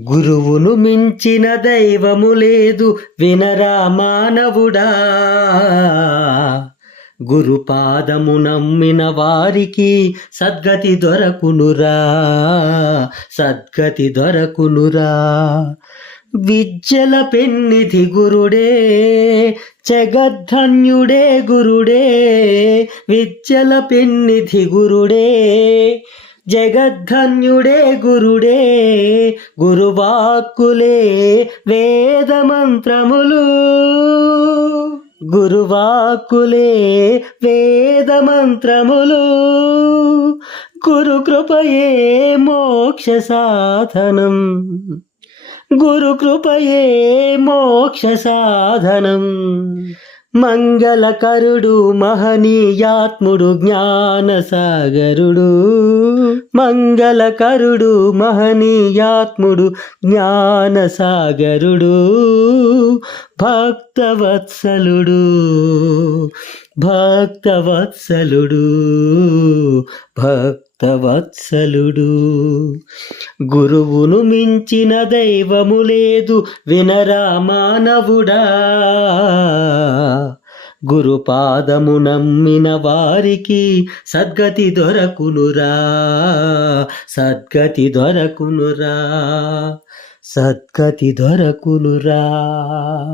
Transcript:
గురువును మించిన దైవము లేదు వినరా మానవుడా. గురుపాదము నమ్మిన వారికి సద్గతి దొరకునురా, సద్గతి దొరకునురా. విద్యల పెన్నిధి గురుడే, జగద్ధన్యుడే గురుడే. విద్యల పెన్నిధి గురుడే, జగద్ధన్యుడే గురుడే. గురువాక్కులే వేద మంత్రములు, గురువాక్కులే వేద మంత్రములు. గురు కృపయే మోక్ష సాధనం, గురు కృపయే మోక్ష సాధనం. మంగళకరుడు మహనీయాత్ముడు జ్ఞానసాగరుడు, మంగళకరుడు మహనీయాత్ముడు జ్ఞానసాగరుడు. భక్తవత్సలుడు, భక్తవత్సలుడు, భక్తవత్సలుడు. గురువును మించిన దైవము లేదు వినరా మానవుడా. గురుపాదము నమ్మిన వారికి సద్గతి దొరకునురా, సద్గతి దొరకునురా, సద్గతి దొరకునురా.